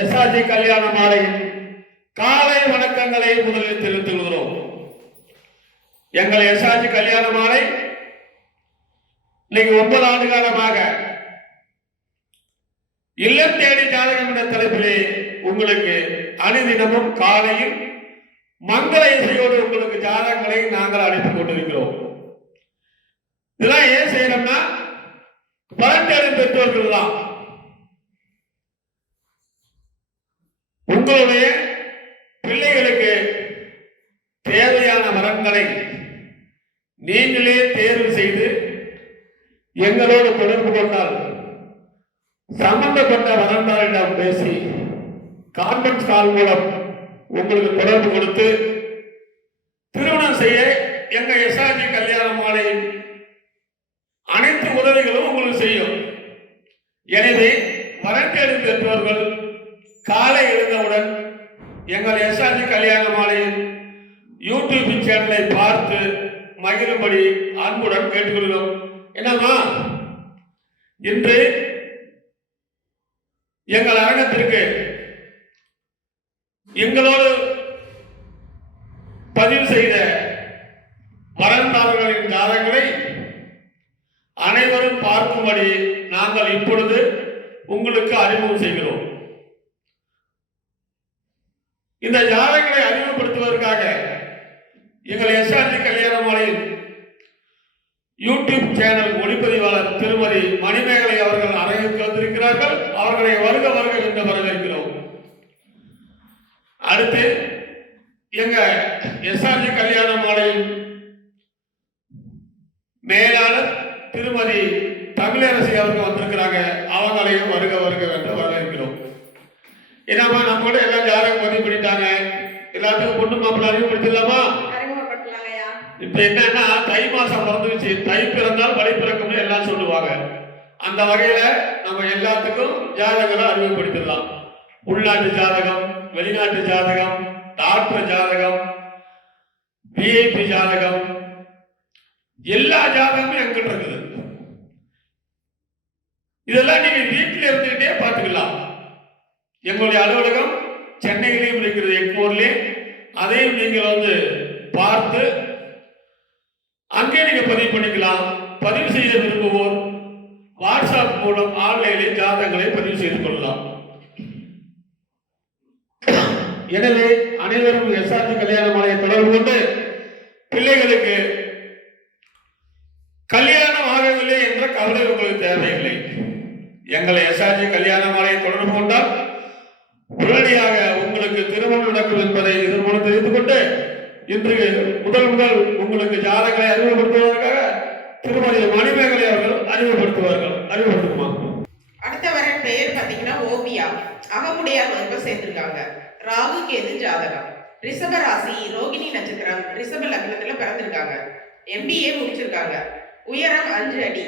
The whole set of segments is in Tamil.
எஸ்ஆர்ஜி கல்யாண மாலையின் காலை வணக்கங்களை முதலில் தெரிவித்துக் கொள்கிறோம். எங்கள் எஸ்ஆர்ஜி கல்யாண மாலை இன்னைக்கு 9 ஆண்டு காலமாக இல்லம் தேடி ஜாதகம் என்ற தலைப்பிலே உங்களுக்கு அனுதினமும் காலையில் மங்கள இசையோடு உங்களுக்கு ஜாதகங்களை நாங்கள் அனுப்பிக் கொண்டிருக்கிறோம். இதெல்லாம் ஏன் செய்யணும்னா பலன் தேடும் பெற்றோர்கள் தான் உங்களுடைய பிள்ளைகளுக்கு தேவையான வரன்களை நீங்களே தேர்வு செய்து எங்களோடு தொடர்பு கொண்டால் சம்பந்தப்பட்ட வரன்களிடம் பேசி கான்ஃபரன்ஸ் கால் மூலம் உங்களுக்கு தொடர்பு கொடுத்து திருமணம் செய்ய எங்க எஸ்ஆர்ஜி கல்யாண மாலையின் அனைத்து உதவிகளும் உங்களுக்கு செய்யும். எனவே வரன் தேடும் பெற்றோர்கள் காலை எழுந்தவுடன் எங்கள் எஸ்ஆர்ஜி கல்யாண மாலையின் யூடியூப் சேனலை பார்த்து மகிழும்படி அன்புடன் கேட்டுக்கொள்கிறோம். என்னமா இன்று எங்கள் அரங்கத்திற்கு எங்களோடு பதிவு செய்த வரன்தாரர்களின் ஜாதகங்களை அனைவரும் பார்க்கும்படி நாங்கள் இப்பொழுது உங்களுக்கு அறிமுகம் செய்கிறோம். இந்த ஜாதகங்களை அறிமுகப்படுத்துவதற்காக எங்கள் எஸ்ஆர்ஜி கல்யாண மாலையின் யூடியூப் சேனல் ஒளிப்பதிவாளர் திருமதி மணிமேகலை அவர்கள் அரங்கிற்கு வந்திருக்கிறார்கள். அவர்களை வருக வருக என்று வரவேற்கிறோம். அடுத்து எங்க எஸ்ஆர்ஜி கல்யாண மாலையின் மேலாளர் திருமதி தமிழரசி அவர்கள் வந்திருக்கிறாங்க. அவங்களையும் வருக வருக என்று வரவேற்கிறோம். என்னமா நம்மளோட எல்லாம் ஜாதகம் பதிவு பண்ணிட்டாங்க. எல்லாத்துக்கும் பொண்ணு மாப்பிள்ள அறிமுகப்படுத்திடலாமா? இப்ப என்னன்னா தை மாசம் பிறந்துச்சு. தை பிறந்தால் வழி பிறக்கும்னு எல்லாம் சொல்லுவாங்க. அந்த வகையில நம்ம எல்லாத்துக்கும் ஜாதகங்களை அறிமுகப்படுத்திடலாம். உள்நாட்டு ஜாதகம், வெளிநாட்டு ஜாதகம், டாக்டர் ஜாதகம், விஐபி ஜாதகம், எல்லா ஜாதகமும் எங்கிட்ட இருக்குது. இதெல்லாம் நீங்க வீட்டில் இருந்துகிட்டே பார்த்துக்கலாம். எங்களுடைய அலுவலகம் சென்னையிலையும் இருக்கிறது, எக்மோர்லே. அதையும் நீங்கள் பார்த்து அங்கே நீங்க பதிவு பண்ணிக்கலாம். பதிவு செய்ய விரும்புவோர் வாட்ஸ்அப் மூலம் ஆன்லைனில் ஜாதகங்களை பதிவு செய்து கொள்ளலாம். எனவே அனைவரும் எஸ்ஆர்ஜி கல்யாண மாலையை தொடர்பு கொண்டு பிள்ளைகளுக்கு கல்யாணம் ஆகவில்லை என்ற கவலை உங்களுக்கு தேவையில்லை. எங்களை எஸ்ஆர்ஜி கல்யாண மாலையை தொடர்பு கொண்டால் உடனடியாக உங்களுக்கு திருமணம் நடக்கும் என்பதை இதன் மூலம் தெரிந்து கொண்டு இன்று முதல் உங்களுக்கு ஜாதகங்களை அறிமுகப்படுத்துவதற்காக திருமதி மணிமேகலை அவர்கள் அறிமுகப்படுத்துமா? அடுத்த வர பெயர் பார்த்தீங்கன்னா ஓவியா. அகமுடையார் வகுப்பை சேர்த்திருக்காங்க. ராகு கேது ஜாதகம், ரிஷப ராசி, ரோகிணி நட்சத்திரம், ரிஷப லக்னத்துல பிறந்திருக்காங்க. MBA முடிச்சிருக்காங்க. உயரம் 5 அடி,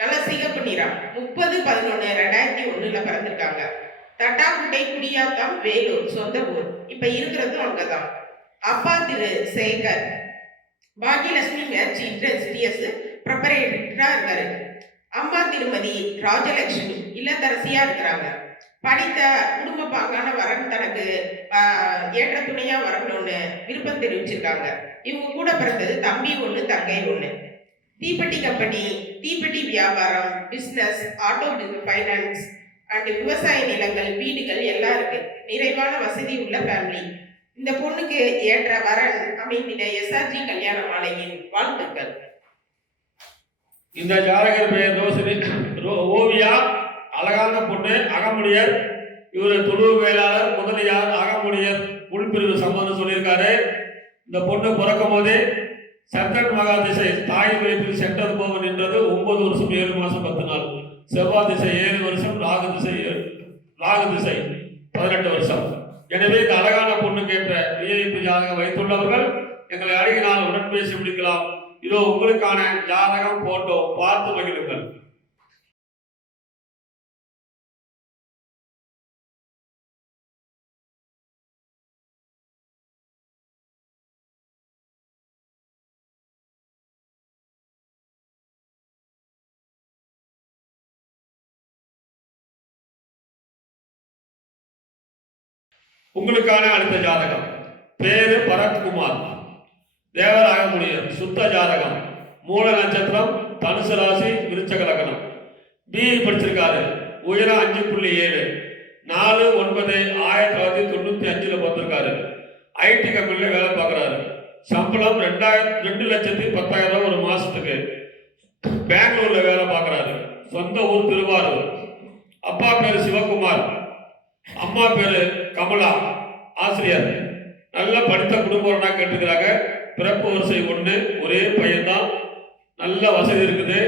நல்ல சிகப்பு நிறம். 30/11/2001 பிறந்திருக்காங்க. தட்டாக்குட்டை, குடியாத்தம், வேலூர் சொந்த ஊர். இப்ப இருக்கிறது அங்கதான். அப்பா திரு சேகர், பாகியலட்சுமி சிடிஎஸ் ப்ரிப்பரேட்டரா இருக்காரு. அம்மா திருமதி ராஜலட்சுமி இல்லத்தரசியா இருக்கிறாங்க. படித்த குடும்ப பாங்கான வரன் தனக்கு ஏற்ற துணையா வரணும்னு விருப்பம் தெரிவிச்சிருக்காங்க. இவங்க கூட பிறந்தது தம்பி 1 தங்கை 1. தீப்பெட்டி கம்பெனி, தீப்பெட்டி வியாபாரம், பிசினஸ், ஆட்டோ ஃபைனான்ஸ் அண்ட் விவசாய நிலங்கள், வீடுகள் எல்லாம் இருக்கு. நிறைவான வசதி உள்ள ஃபேமிலி. இந்த பொண்ணுக்கு ஏற்ற வரன் அமைந்திட எஸ்ஆர்ஜி கல்யாண மாலையின் வாழ்த்துக்கள். இந்த ஜாதகர் பெயர் ரோசினி ஓவியா. அழகான பொண்ணு, அகமுடையர். இவரு துணு வேளாளர், முதலியார், அகமுடையர், உள்பிரிவு சம்பந்தம் சொல்லியிருக்காரு. இந்த பொண்ணு பிறக்கும் போதே சந்திரன் மகா திசை தாய் வயிற்றில் சென்றது போக நின்றது 9 வருஷம் 7 மாசம் 10 நாள். செவ்வாய் திசை 7 வருஷம், ராகு திசை 18 வருஷம். எனவே இந்த அழகான பொண்ணுக்கு ஏற்ற விஐபி ஜாதகம் வைத்துள்ளவர்கள் எங்களை அணுகினால் உடன் பேசி முடிக்கலாம். இதோ உங்களுக்கான ஜாதகம் போட்டோ பார்த்து மகிழுங்கள். உங்களுக்கான அடுத்த ஜாதகம். பேரு பரத்குமார், தேவராயமுடியர், சுத்த ஜாதகம், மூல நட்சத்திரம், தனுசு ராசி, விருச்சக லக்னம். பிஇ படிச்சிருக்காரு, உயரம் 5.7, 4/9/1995 பிறந்திருக்காரு. ஐடி கம்பெனியில் வேலை பார்க்குறாரு. சம்பளம் 2,10,000 ஒரு மாசத்துக்கு. பெங்களூர்ல வேலை பார்க்குறாரு. சொந்த ஊர் திருவாரூர். அப்பா பேரு சிவகுமார், அம்மா பேரு கமலா, ஆசிரியர். நல்லா படித்த குடும்பம்னா கேட்டுக்கிறாங்க. பிறப்பு வரிசை 1, ஒரே பையன்தான். நல்ல வசதி இருக்குது.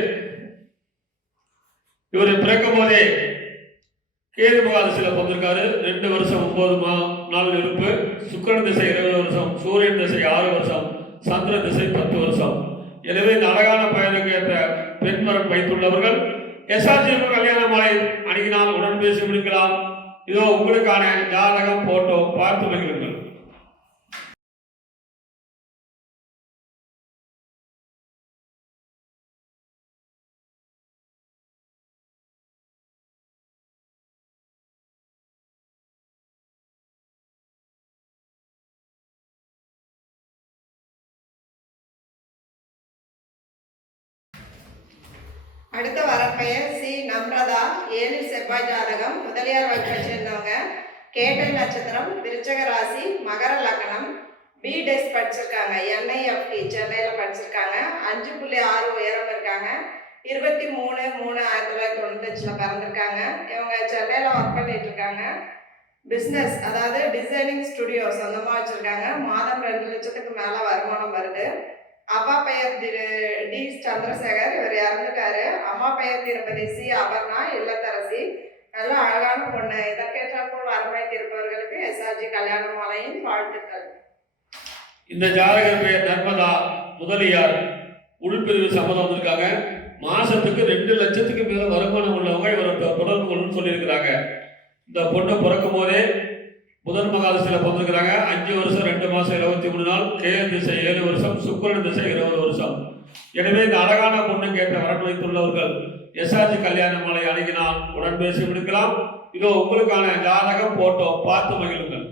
இவர் பிறக்கும் போதே கேது மகாதசியில பிறந்திருக்காரு. 2 வருஷம் 9 நாள் இருப்பு. சுக்கிரன் திசை 20 வருஷம், சூரியன் திசை 6 வருஷம், சந்திர திசை 10 வருஷம். எனவே இந்த அழகான பயனுக்கு ஏற்ற பெண்மரம் வைத்துள்ளவர்கள் எஸ்ஆர்ஜி கல்யாண மாலை அணுகினால் உடன் பேசி முடிக்கலாம். இதோ உங்களுக்கான ஜாதகம் போட்டோ பார்த்து மகிழுங்கள். அடுத்த வரப்பெயர் சி நம்ரதா, 7 செவ்வாய் ஜாதகம், முதலியார் வகுப்பை சேர்ந்தவங்க, கேட்டை நட்சத்திரம், விருச்சக ராசி, மகர லக்னம். பிடெஸ்க் படிச்சிருக்காங்க, என்ஐஎஃப்டி சென்னையில் படிச்சிருக்காங்க. 5.6 உயரம் இருக்காங்க. 23/3/1995 பிறந்திருக்காங்க. இவங்க சென்னையில் ஒர்க் பண்ணிட்டு இருக்காங்க. பிஸ்னஸ், அதாவது டிசைனிங் ஸ்டுடியோ சொந்தமாக வச்சுருக்காங்க. மாதம் 2 லட்சத்துக்கு மேலே வருமானம் வருது. அப்பா பெயர் டி சந்திரசேகர், இவர் இறந்துட்டாரு. அம்மா பெயர் திருமதி சி அபர்ணா, இல்லத்தரசி. நல்ல அழகான பொண்ணு. இதற்கேற்றாற்போல் வறுமை திருப்பவர்களுக்கு எஸ்ஆர்ஜி கல்யாண மாலையின் வாழ்த்துக்கள். இந்த ஜாதகர் பெயர் நர்மதா, முதலியார், உள்பிரிவு சம்மதம் வந்திருக்காங்க. மாசத்துக்கு 2 லட்சத்துக்கு மேல வருமானம் உள்ளவங்க இவரை தொடர்பு கொள்ளணும்னு சொல்லியிருக்கிறாங்க. இந்த பொண்ணை பிறக்கும் போதே புதன் மகாதசியில பிறந்திருக்கிறாங்க. 5 வருஷம் 2 மாசம் 23 நாள். கேது திசை 7 வருஷம், சுக்கிரன் திசை 20 வருஷம். எனவே இந்த அழகான பொண்ணுக்கு ஏற்ற வரன் வைத்துள்ளவர்கள் எஸ்ஆர்ஜி கல்யாண மாலை அணுகினால் உடன் பேசி முடிக்கலாம். இதோ உங்களுக்கான ஜாதகம் போட்டோ பார்த்து மகிழுங்கள்.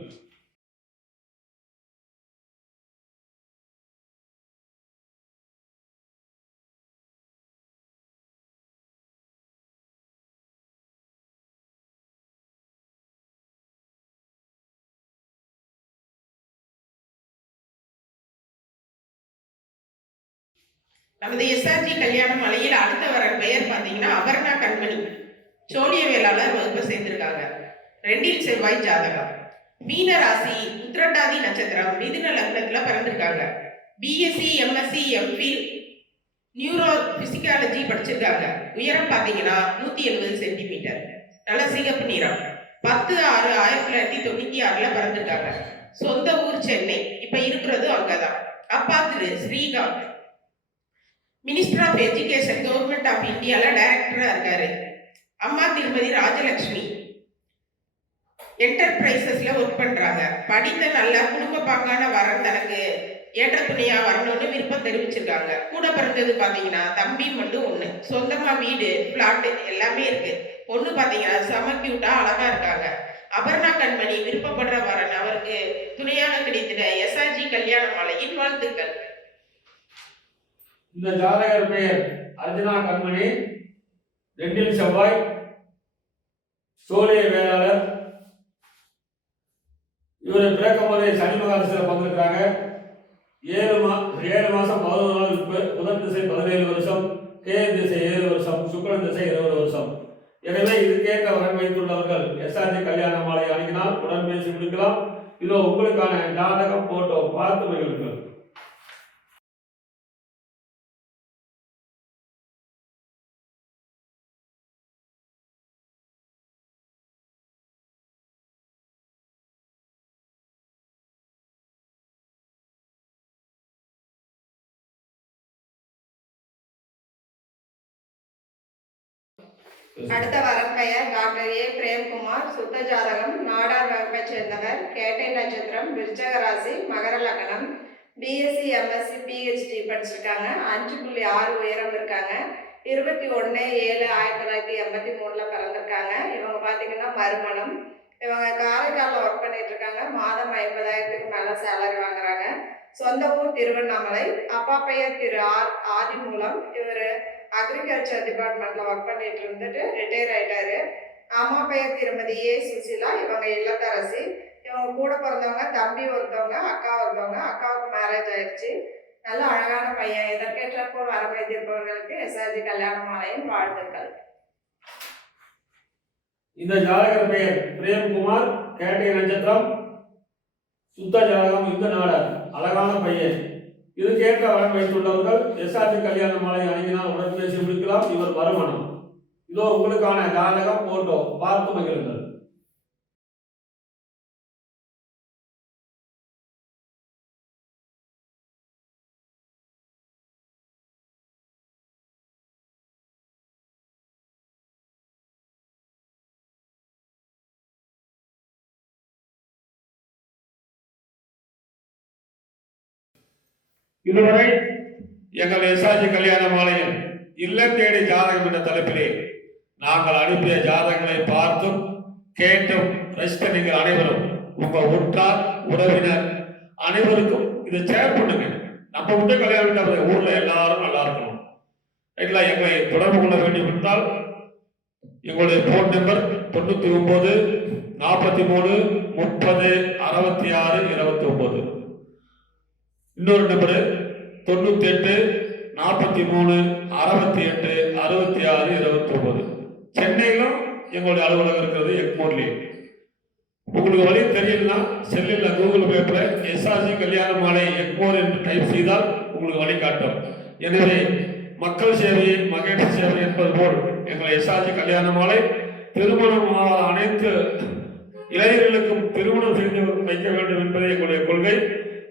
நமது எஸ்ஆர்ஜி கல்யாண மாலையில் அடுத்த வர பெயர் பார்த்தீங்கன்னா அபர்ணா கண்மணி, சோழிய வேளாளர் வகுப்பை சேர்ந்திருக்காங்க. 2 செவ்வாய் ஜாதகம், மீன ராசி, உத்திரட்டாதி நட்சத்திரம், மிதுன லக்னத்துல பிறந்திருக்காங்க. பிஎஸ்சி, எம்எஸ்சி, எம்பில் நியூரோ பிசிக்காலஜி படிச்சிருக்காங்க. உயரம் பார்த்தீங்கன்னா 170 சென்டிமீட்டர். நல்ல சிகப்பு நிறம். 10/6/1996 பிறந்திருக்காங்க. சொந்த ஊர் சென்னை, இப்ப இருக்கிறது அங்கதான். அப்பா Thiru Srikanth, minister of education, government of இந்தியால டைரக்டரா இருக்காரு. அம்மா திருமதி ராஜலட்சுமி, என்டர்பிரைசஸ்ல ஒர்க் பண்றாங்க. படித்த நல்ல குடும்ப பாங்கான வரன் தனக்கு ஏற்ற துணையா வரணும்னு விருப்பம் தெரிவிச்சிருக்காங்க. கூட பிறந்தது பாத்தீங்கன்னா தம்பி மட்டும் 1. சொந்தமா வீடு, பிளாட் எல்லாமே இருக்கு. பொண்ணு பாத்தீங்கன்னா செம கியூட்டா அழகா இருக்காங்க. அபர்ணா கண்மணி விருப்பப்படுற வரன் அவருக்கு துணையாக கிடைத்திட எஸ்ஆர்ஜி கல்யாண மாலையின் வாழ்த்துக்கள். இந்த ஜாதகர் பெயர் அர்ஜுனா கண்மணி, 2 செவ்வாய், சோழிய வேளாளர். இவர் பிறக்கும் போதே சனி மகாதசியில் பிறந்திருக்காங்க. 7 மாசம் 11 நாள் இருப்பு. புதன் திசை 17 வருஷம், கேது திசை 7 வருஷம், சுக்கிரன் திசை 20 வருஷம். எனவே இதுக்கேற்ற வரன் வைத்துள்ளவர்கள் எஸ்ஆர்ஜி கல்யாண மாலை அணுகினால் உடன் பேசி முடிக்கலாம். இதோ உங்களுக்கான ஜாதகம் போட்டோ பார்த்து மகிழுங்கள். அடுத்த வரப்பெயர் டாக்டர் ஏ பிரேம்குமார், சுத்த ஜாதகம், நாடார் வகுப்பை சேர்ந்தவர், கேட்டை நட்சத்திரம், விருச்சக ராசி, மகர லக்னம். பிஎஸ்சி, எம்எஸ்சி, பிஹெச்டி படிச்சிருக்காங்க. 5.6 உயரம் இருக்காங்க. 21/7/1983 பிறந்திருக்காங்க. இவங்க பார்த்தீங்கன்னா மறுமணம். இவங்க காரைக்காலில் ஒர்க் பண்ணிட்டு இருக்காங்க. மாதம் 50,000க்கு மேலே சேலரி வாங்குறாங்க. சொந்த ஊர் திருவண்ணாமலை. அப்பா பெயர் திரு ஆதிமூலம். இவர் அக்ரிகல்ச்சர் டிபார்ட்மெண்ட்டில் ஒர்க் பண்ணிட்டு இருந்துட்டு ரிட்டையர் ஆயிட்டாரு. அம்மா பெயர் திருமதி ஏ சுசிலா. இவங்க இல்லத்தரசி. இவங்க கூட பிறந்தவங்க தம்பி ஒருத்தவங்க, அக்கா ஒருத்தவங்க. அக்காவுக்கு மேரேஜ் ஆயிடுச்சு. நல்ல அழகான பையன். இதற்கேற்றப்போல் வரவேற்பிருப்பவர்களுக்கு எஸ்ஆர்ஜி கல்யாண மாலையின் வாழ்த்துக்கள். இந்த ஜாதகர் பெயர் பிரேம்குமார், கேட்டை நட்சத்திரம், சுத்த ஜாதகம், இந்த நாடர், அழகான பையன். இதுக்கேற்ற வரன் வைத்துள்ளவர்கள் எஸ்ஆர்ஜி கல்யாண மாலை அணுகினால் உடன் பேசி முடிக்கலாம். இவர் வருமானம். இதோ உங்களுக்கான ஜாதகம் போட்டோ பார்த்து மகிழுங்கள். இதுவரை எங்கள் எஸ்ஆர்ஜி கல்யாண மாலையில் இல்லம் தேடி ஜாதகம் என்ற தலைப்பிலே நாங்கள் அனுப்பிய ஜாதகங்களை பார்த்தும் கேட்டும் ரசித்த நீங்கள் அனைவரும் உங்க உற்றார் உறவினர் அனைவருக்கும் இதை ஷேர் பண்ணுங்க. நம்ம விட்டு கல்யாணம் ஊர்ல எல்லாரும் நல்லா இருக்கணும். எங்களை தொடர்பு கொள்ள வேண்டியிருந்தால் எங்களுடைய போன் நம்பர் 99 43 30 66 29. இன்னொரு நம்பரு 98 43 68 66 29. சென்னையிலும் எங்களுடைய அலுவலகம் இருக்கிறது எக்மோர்லி. உங்களுக்கு வழி தெரியலன்னா செல்லில் கூகுள் மேப்ல எஸ்ஆர்ஜி கல்யாண மாலை எக்மோர் என்று டைப் செய்தால் உங்களுக்கு வழி காட்டும். எனவே மக்கள் சேவையை மகேஷ் சேவை என்பது போல் எங்கள் எஸ்ஆர்ஜி கல்யாண மாலை திருமணம் அனைத்து இளைஞர்களுக்கும் திருமணம் செய்து வைக்க வேண்டும் என்பதே எங்களுடைய கொள்கை.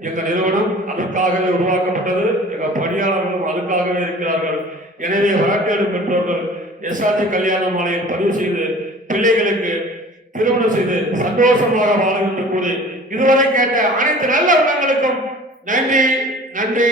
எங்கள் நிறுவனம் அதற்காகவே உருவாக்கப்பட்டது. எங்கள் பணியாளர்களும் அதுக்காகவே இருக்கிறார்கள். எனவே வழக்கேடு பெற்றோர்கள் எஸ்ஆர்ஜி கல்யாண மாலையில் பதிவு செய்து பிள்ளைகளுக்கு திருமணம் செய்து சந்தோஷமாக வாழும் என்று கூறி இதுவரை கேட்ட அனைத்து நல்ல உள்ளங்களுக்கும் நன்றி நன்றி